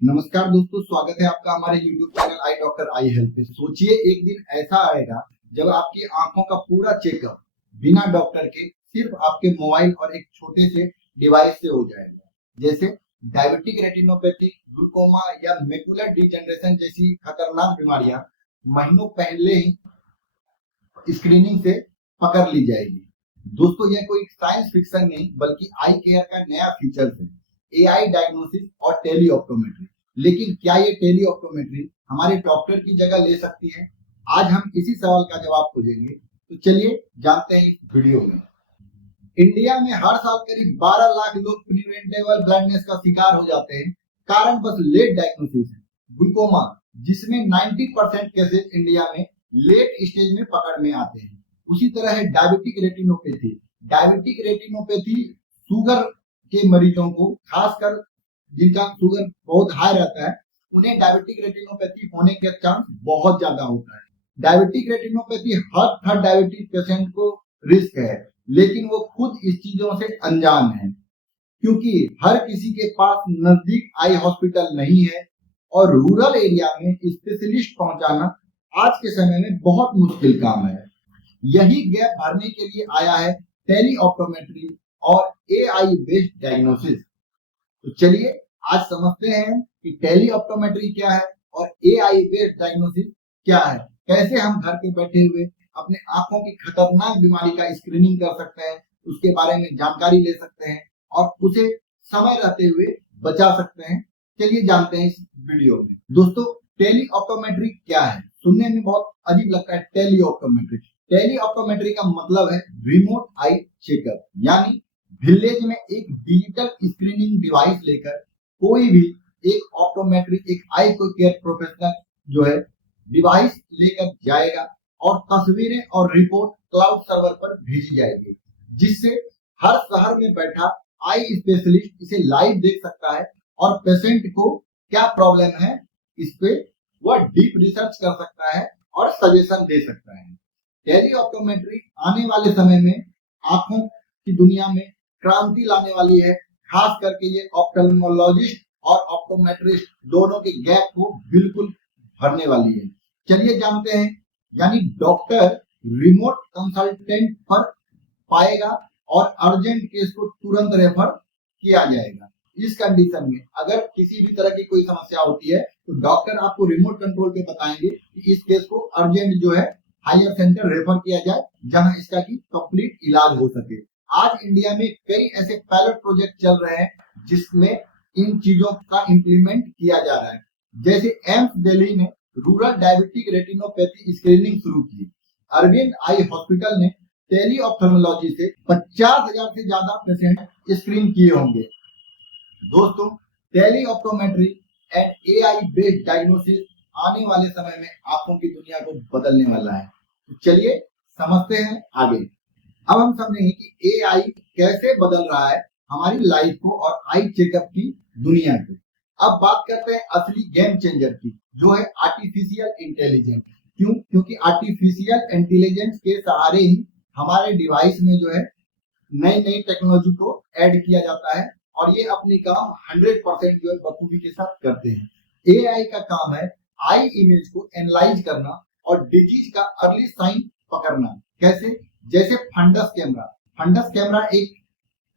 नमस्कार दोस्तों, स्वागत है आपका हमारे YouTube channel I doctor I help पे। सोचिए एक दिन ऐसा आएगा जब आपकी आंखों का पूरा चेकअप बिना डॉक्टर के सिर्फ आपके मोबाइल और एक छोटे से डिवाइस से हो जाएगा। जैसे डायबिटिक रेटिनोपैथी, ग्लूकोमा या मैकुलर डिजेनरेशन जैसी खतरनाक बीमारियां महीनों पहले ही स्क्रीनिंग से पकड़ ली जाएगी। दोस्तों, यह कोई साइंस फिक्शन नहीं बल्कि आई केयर का नया फीचर है, एआई डायग्नोसिस और टेली ऑप्टोमेट्री। लेकिन क्या ये टेली ऑप्टोमेट्री हमारे डॉक्टर की जगह ले सकती है? आज हम इसी सवाल का जवाब खोजेंगे। तो चलिए जानते हैं इस वीडियो में। इंडिया में हर साल करीब 12 लाख लोग प्रिवेंटेबल ब्लाइंडनेस का शिकार हो जाते हैं। कारण बस लेट डायग्नोसिस है। ग्लूकोमा, जिसमें 90% केसेस इंडिया में लेट स्टेज में पकड़ में आते हैं। उसी तरह है diabetic retinopathy. Diabetic retinopathy sugar के मरीजों को, खासकर जिनका शुगर बहुत हाई रहता है, उन्हें डायबिटिक रेटिनोपैथी होने के चांस बहुत ज्यादा होता है। डायबिटिक रेटिनोपैथी हर थर्ड डायबिटिक पेशेंट को रिस्क है, लेकिन वो खुद इस चीजों से अनजान है, क्योंकि हर किसी के पास नजदीक आई हॉस्पिटल नहीं है और रूरल एरिया में स्पेशलिस्ट पहुंचाना आज के समय में बहुत मुश्किल काम है। यही गैप भरने के लिए आया है टेली ऑप्टोमेट्री और एआई बेस्ड डायग्नोसिस। तो चलिए आज समझते हैं कि टेली ऑप्टोमेट्री क्या है और एआई बेस्ड डायग्नोसिस क्या है। कैसे हम घर पे बैठे हुए अपने आंखों की खतरनाक बीमारी का स्क्रीनिंग कर सकते हैं, उसके बारे में जानकारी ले सकते हैं और उसे समय रहते हुए बचा सकते हैं। चलिए जानते हैं इस वीडियो में। दोस्तों, टेली ऑप्टोमेट्री क्या है? सुनने में बहुत अजीब लगता है। टेली ऑप्टोमेट्री का मतलब है रिमोट आई चेकअप, यानी विलेज में एक डिजिटल स्क्रीनिंग डिवाइस लेकर कोई भी एक ऑप्टोमेट्री, एक आई केयर प्रोफेशनल जो है डिवाइस लेकर जाएगा और तस्वीरें और रिपोर्ट क्लाउड सर्वर पर भेजी जाएगी, जिससे हर शहर में बैठा आई स्पेशलिस्ट इसे लाइव देख सकता है और पेशेंट को क्या प्रॉब्लम है इस पे वह डीप रिसर्च कर सकता है और सजेशन दे सकता है। टेली ऑप्टोमेट्री आने वाले समय में आंखों की दुनिया में क्रांति लाने वाली है। खास करके ये ऑप्थेल्मोलॉजिस्ट और ऑप्टोमेट्रिस्ट दोनों के गैप को बिल्कुल भरने वाली है। चलिए जानते हैं। यानी डॉक्टर रिमोट कंसल्टेंट पर पाएगा और अर्जेंट केस को तुरंत रेफर किया जाएगा। इस कंडीशन में अगर किसी भी तरह की कोई समस्या होती है तो डॉक्टर आपको रिमोट कंट्रोल पे बताएंगे कि इस केस को अर्जेंट जो है हायर सेंटर रेफर किया जाए, जहां इसका की कंप्लीट इलाज हो सके। आज इंडिया में कई ऐसे पायलट प्रोजेक्ट चल रहे हैं जिसमें इन चीजों का इंप्लीमेंट किया जा रहा है। जैसे एम्स दिल्ली ने रूरल डायबिटिक रेटिनोपैथी स्क्रीनिंग शुरू की। अरविंद आई हॉस्पिटल ने टेली ऑप्थेल्मोलॉजी से 50,000 से ज्यादा पेशेंट स्क्रीन किए होंगे। दोस्तों, tele optometry and AI based diagnosis आने वाले समय में आंखों की दुनिया को बदलने वाला है। तो चलिए समझते हैं आगे। अब हम समझेंगे कि एआई कैसे बदल रहा है हमारी लाइफ को और आई चेकअप की दुनिया को। अब बात करते हैं असली गेम चेंजर की, जो है आर्टिफिशियल इंटेलिजेंस। क्यों? क्योंकि आर्टिफिशियल इंटेलिजेंस के सहारे ही हमारे डिवाइस में जो है नई नई टेक्नोलॉजी को ऐड किया जाता है और ये अपनी काम 100% जो है बखूबी के साथ करते हैं। एआई का काम है आई इमेज को एनालाइज करना और डिजीज का अर्ली साइन पकड़ना। कैसे? जैसे फंडस कैमरा। फंडस कैमरा एक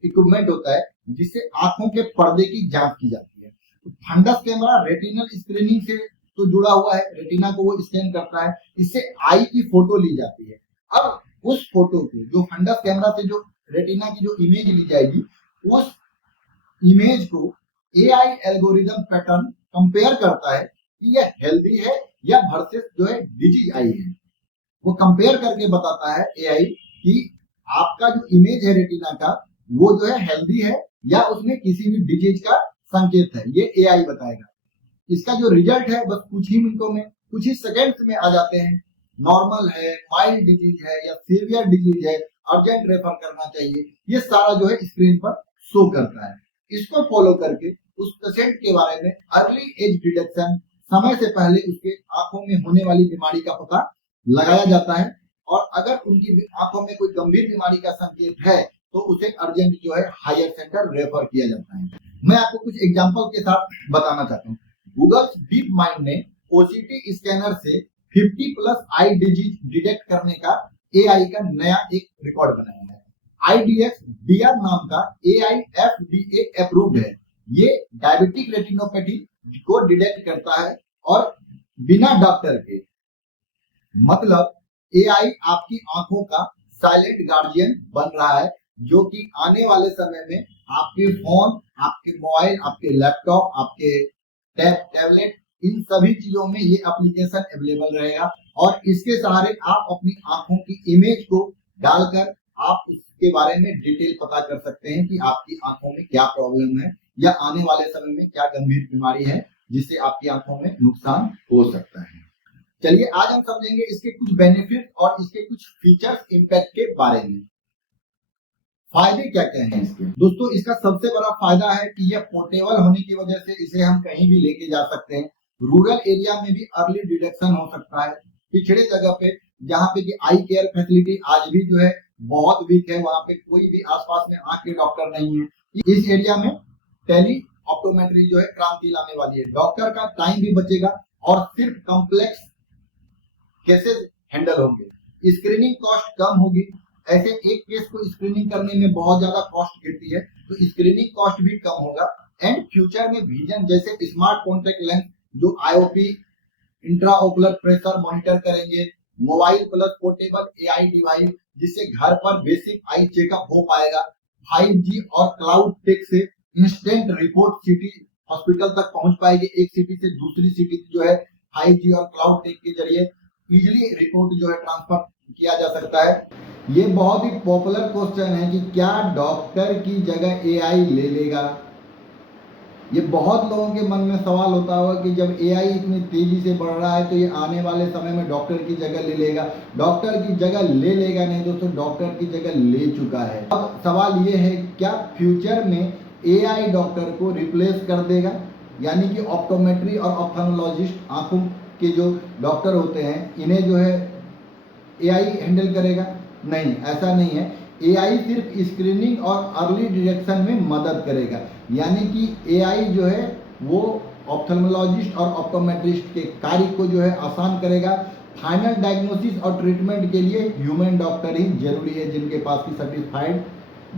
इक्विपमेंट होता है जिससे आंखों के पर्दे की जांच की जाती है। तो फंडस कैमरा रेटिनल स्क्रीनिंग से तो जुड़ा हुआ है, रेटिना को वो स्कैन करता है, इससे आई की फोटो ली जाती है। अब उस फोटो को, जो फंडस कैमरा से जो रेटिना की जो इमेज ली जाएगी, उस इमेज को एआई एल्गोरिदम पैटर्न कंपेयर करता है कि यह हेल्दी है या वर्सेस जो है डिजीज आई है। वो कंपेयर करके बताता है एआई कि आपका जो इमेज है रेटिना का, वो जो है हेल्दी है या उसमें किसी भी डिजीज का संकेत है। ये एआई बताएगा। इसका जो रिजल्ट है बस कुछ ही मिनटों में, कुछ ही सेकेंड्स में आ जाते हैं। नॉर्मल है, माइल्ड डिजीज है या सीवियर डिजीज है, अर्जेंट रेफर करना चाहिए, ये सारा जो है स्क्रीन पर शो करता है। इसको फॉलो करके उस पेशेंट के बारे में अर्ली एज डिटेक्शन, समय से पहले उसके आंखों में होने वाली बीमारी का पता लगाया जाता है और अगर उनकी आंखों में कोई गंभीर बीमारी का संकेत है तो उसे अर्जेंट जो है हायर सेंटर रेफर किया जाता है। मैं आपको कुछ एग्जांपल के साथ बताना चाहता हूँ। गूगल डीप माइंड ने ओसीटी स्कैनर से 50+ आई डिजीज डिटेक्ट करने का एआई का नया एक रिकॉर्ड बनाया है। IDX DR नाम का एआई FDA अप्रूव्ड है। ये डायबिटिक रेटिनोपैथी को डिटेक्ट करता है और बिना डॉक्टर के, मतलब एआई आपकी आंखों का साइलेंट गार्डियन बन रहा है, जो कि आने वाले समय में आपके फोन, आपके मोबाइल, आपके लैपटॉप, आपके टैबलेट, इन सभी चीजों में ये एप्लीकेशन अवेलेबल रहेगा और इसके सहारे आप अपनी आंखों की इमेज को डालकर आप उसके बारे में डिटेल पता कर सकते हैं कि आपकी आंखों में क्या प्रॉब्लम है या आने वाले समय में क्या गंभीर बीमारी है जिससे आपकी आंखों में नुकसान हो सकता है। चलिए आज हम समझेंगे इसके कुछ बेनिफिट और इसके कुछ फीचर्स, इंपैक्ट के बारे में। फायदे क्या क्या हैं इसके? दोस्तों, इसका सबसे बड़ा फायदा है कि यह पोर्टेबल होने की वजह से इसे हम कहीं भी लेके जा सकते हैं। रूरल एरिया में भी अर्ली डिटेक्शन हो सकता है। पिछड़े जगह पे जहाँ पे कि आई केयर फैसिलिटी आज भी जो है बहुत वीक है, वहां पे कोई भी आसपास में आंख के डॉक्टर नहीं है, इस एरिया में टेली ऑप्टोमेट्री जो है क्रांति लाने वाली है। डॉक्टर का टाइम भी बचेगा और सिर्फ कॉम्प्लेक्स केसेस हैंडल होंगे। स्क्रीनिंग कॉस्ट कम होगी। ऐसे एक केस को स्क्रीनिंग करने में बहुत ज्यादा कॉस्ट गिरती है, तो स्क्रीनिंग कॉस्ट भी कम होगा। एंड फ्यूचर में विजन जैसे स्मार्ट कॉन्टेक्ट लेंस जो आईओपी इंट्राओकुलर प्रेशर मॉनिटर करेंगे, mobile plus portable AI device जिससे घर पर बेसिक आई चेकअप हो पाएगा। 5G और क्लाउड टेक से इंस्टेंट रिपोर्ट सिटी हॉस्पिटल तक पहुंच पाएगी। एक सिटी से दूसरी सिटी जो है 5G और क्लाउड टेक के जरिए इजिली रिपोर्ट जो है ट्रांसफर किया जा सकता है। ये बहुत ही पॉपुलर क्वेश्चन है कि क्या डॉक्टर की जगह एआई ले लेगा? ये बहुत लोगों के मन में सवाल होता होगा कि जब एआई इतनी तेजी से बढ़ रहा है तो ये आने वाले समय में डॉक्टर की जगह ले लेगा। डॉक्टर की जगह ले लेगा नहीं दोस्तों, डॉक्टर की जगह ले चुका है। अब सवाल ये है, क्या फ्यूचर में एआई डॉक्टर को रिप्लेस कर देगा? यानी कि ऑप्टोमेट्री और ऑप्थेल्मोलॉजिस्ट आंखों के जो डॉक्टर होते हैं, इन्हें जो है एआई हैंडल करेगा? नहीं, ऐसा नहीं है। एआई सिर्फ स्क्रीनिंग और अर्ली डिटेक्शन में मदद करेगा। यानी कि एआई जो है वो ऑप्थेल्मोलॉजिस्ट और ऑप्टोमेट्रिस्ट के कार्य को जो है आसान करेगा। फाइनल डायग्नोसिस और ट्रीटमेंट के लिए ह्यूमन डॉक्टर ही जरूरी है जिनके पास की सर्टिफाइड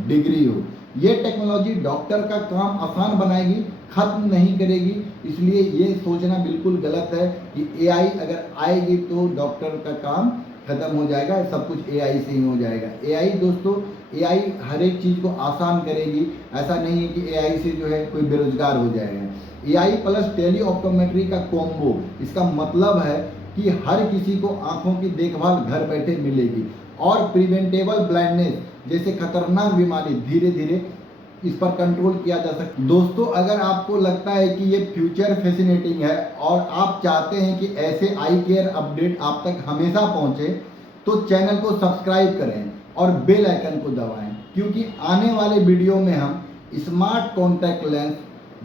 डिग्री हो। ये टेक्नोलॉजी डॉक्टर का काम आसान बनाएगी, खत्म नहीं करेगी। इसलिए ये सोचना बिल्कुल गलत है कि एआई अगर आएगी तो डॉक्टर का काम खत्म हो जाएगा, सब कुछ एआई से ही हो जाएगा। एआई दोस्तों, एआई हर एक चीज को आसान करेगी। ऐसा नहीं है कि एआई से जो है कोई बेरोजगार हो जाएगा। एआई प्लस टेली ऑप्टोमेट्री का कॉम्बो, इसका मतलब है कि हर किसी को आंखों की देखभाल घर बैठे मिलेगी और प्रिवेंटेबल ब्लाइंडनेस जैसे खतरनाक बीमारी धीरे धीरे इस पर कंट्रोल किया जा सकता है। दोस्तों, अगर आपको लगता है कि ये फ्यूचर फैसिनेटिंग है और आप चाहते हैं कि ऐसे आई केयर अपडेट आप तक हमेशा पहुंचे, तो चैनल को सब्सक्राइब करें और बेल आइकन को दबाएं, क्योंकि आने वाले वीडियो में हम स्मार्ट कॉन्टैक्ट लेंस,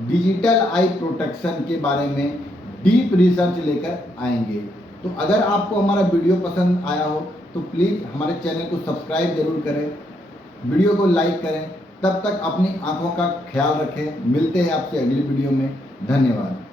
डिजिटल आई प्रोटेक्शन के बारे में डीप रिसर्च लेकर आएंगे। तो अगर आपको हमारा वीडियो पसंद आया हो तो प्लीज़ हमारे चैनल को सब्सक्राइब जरूर करें, वीडियो को लाइक करें। तब तक अपनी आंखों का ख्याल रखें। मिलते हैं आपसे अगली वीडियो में। धन्यवाद।